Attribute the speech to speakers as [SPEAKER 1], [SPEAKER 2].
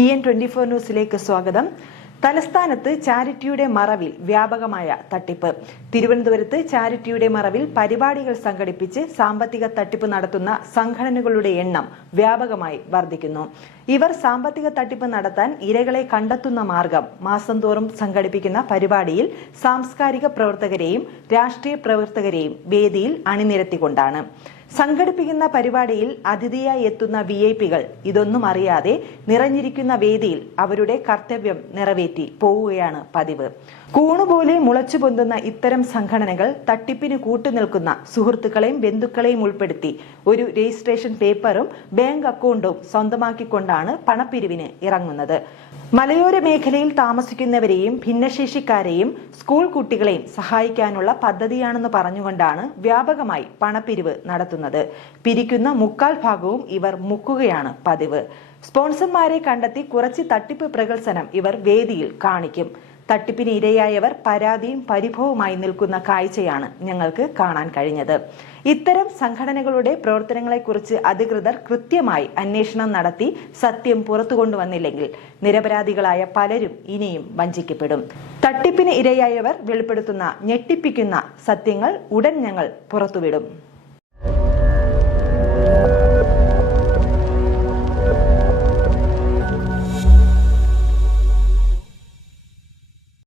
[SPEAKER 1] E N twenty four ന്യൂസിലേക്ക് സ്വാഗതം. തലസ്ഥാനത്ത് ചാരിറ്റിയുടെ മറവിൽ വ്യാപകമായ തട്ടിപ്പ്. തിരുവനന്തപുരത്ത് ചാരിറ്റിയുടെ മറവിൽ പരിപാടികൾ സംഘടിപ്പിച്ച് സാമ്പത്തിക തട്ടിപ്പ് നടത്തുന്ന സംഘടനകളുടെ എണ്ണം വ്യാപകമായി വർദ്ധിക്കുന്നു. ഇവർ സാമ്പത്തിക തട്ടിപ്പ് നടത്താൻ ഇരകളെ കണ്ടെത്തുന്ന മാർഗം മാസം തോറും സംഘടിപ്പിക്കുന്ന പരിപാടിയിൽ സാംസ്കാരിക പ്രവർത്തകരെയും രാഷ്ട്രീയ പ്രവർത്തകരെയും വേദിയിൽ അണിനിരത്തിക്കൊണ്ടാണ്. സംഘടിപ്പിക്കുന്ന പരിപാടിയിൽ അതിഥിയായി എത്തുന്ന വി ഐ പികൾ ഇതൊന്നും അറിയാതെ നിറഞ്ഞിരിക്കുന്ന വേദിയിൽ അവരുടെ കർത്തവ്യം നിറവേറ്റി പോവുകയാണ് പതിവ്. കൂണുപോലെ മുളച്ചു പൊന്തുന്ന ഇത്തരം സംഘടനകൾ തട്ടിപ്പിന് കൂട്ടുനിൽക്കുന്ന സുഹൃത്തുക്കളെയും ബന്ധുക്കളെയും ഉൾപ്പെടുത്തി ഒരു രജിസ്ട്രേഷൻ പേപ്പറും ബാങ്ക് അക്കൗണ്ടും സ്വന്തമാക്കിക്കൊണ്ടാണ് പണപ്പിരിവിന് ഇറങ്ങുന്നത്. മലയോര മേഖലയിൽ താമസിക്കുന്നവരെയും ഭിന്നശേഷിക്കാരെയും സ്കൂൾ കുട്ടികളെയും സഹായിക്കാനുള്ള പദ്ധതിയാണെന്ന് പറഞ്ഞുകൊണ്ടാണ് വ്യാപകമായി പണപ്പിരിവ് നടത്തുന്നത്. പിരിക്കുന്ന മുക്കാൽ ഭാഗവും ഇവർ മുക്കുകയാണ് പതിവ്. സ്പോൺസർമാരെ കണ്ടെത്തി കുറച്ച് തട്ടിപ്പ് പ്രകത്സനം ഇവർ വേദിയിൽ കാണിക്കും. തട്ടിപ്പിന് ഇരയായവർ പരാതിയും പരിഭവവുമായി നിൽക്കുന്ന കാഴ്ചയാണ് ഞങ്ങൾക്ക് കാണാൻ കഴിഞ്ഞത്. ഇത്തരം സംഘടനകളുടെ പ്രവർത്തനങ്ങളെക്കുറിച്ച് അധികൃതർ കൃത്യമായി അന്വേഷണം നടത്തി സത്യം പുറത്തു കൊണ്ടുവന്നില്ലെങ്കിൽ നിരപരാധികളായ പലരും ഇനിയും വഞ്ചിക്കപ്പെടും. തട്ടിപ്പിന് ഇരയായവർ വെളിപ്പെടുത്തുന്ന ഞെട്ടിപ്പിക്കുന്ന സത്യങ്ങൾ ഉടൻ ഞങ്ങൾ പുറത്തുവിടും.